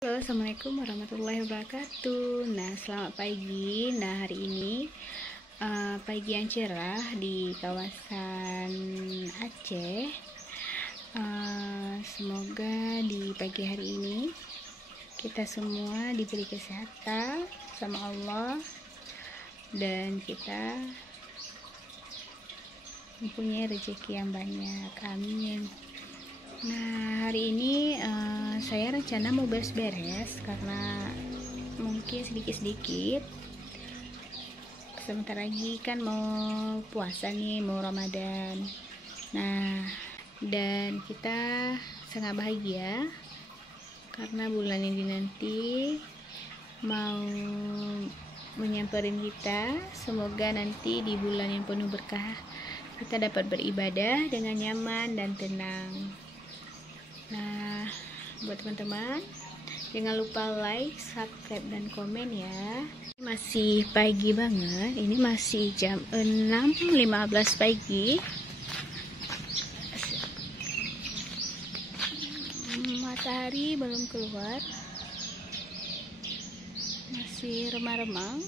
Halo, assalamualaikum warahmatullahi wabarakatuh. Nah, selamat pagi. Nah, hari ini pagi yang cerah di kawasan Aceh. Semoga di pagi hari ini kita semua diberi kesehatan sama Allah dan kita mempunyai rezeki yang banyak. Amin. Nah, hari ini saya rencana mau beres-beres karena mungkin sedikit-sedikit. Sebentar lagi kan mau puasa nih, mau Ramadan. Nah, dan kita sangat bahagia karena bulan ini nanti mau menyamperin kita. Semoga nanti di bulan yang penuh berkah kita dapat beribadah dengan nyaman dan tenang. Nah, buat teman-teman, jangan lupa like, subscribe, dan komen ya. Masih pagi banget, ini masih jam 6.15 pagi. Matahari belum keluar, masih remang-remang,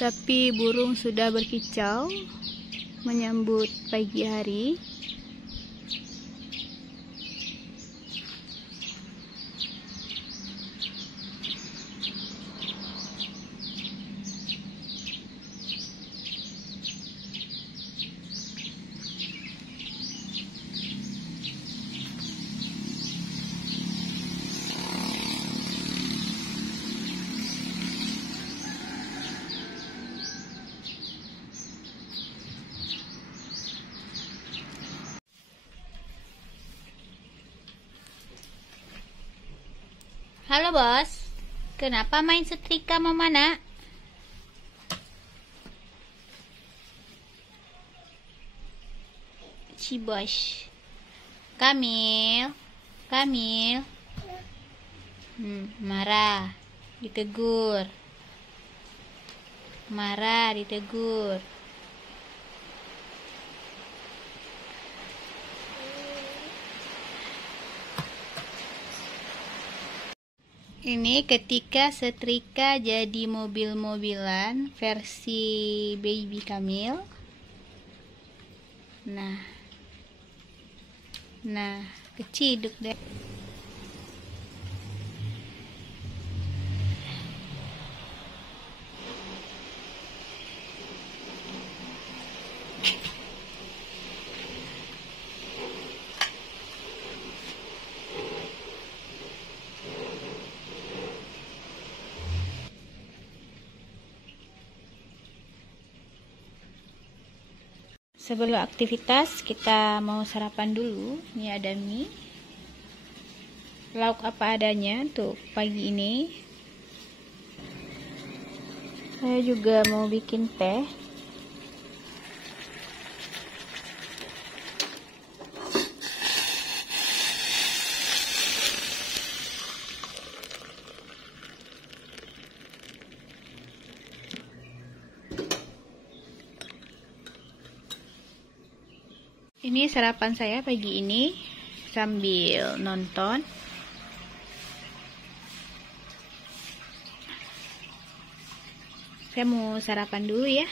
tapi burung sudah berkicau menyambut pagi hari. Halo bos, kenapa main setrika Mama nak? Cibos, Kamil, marah, ditegur, Ini ketika setrika jadi mobil-mobilan versi baby Kamil. Nah, keciduk deh. Sebelum aktivitas kita mau sarapan dulu. Ini ada mie, lauk apa adanya untuk pagi ini. Saya juga mau bikin teh. Ini sarapan saya pagi ini sambil nonton. Saya mau sarapan dulu ya.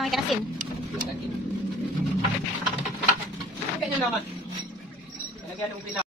Oh, ikan asin. Kayaknya naman. Lagyan ng pina.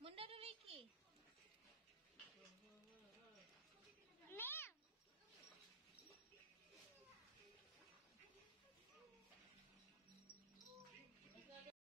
Munda dulu iki.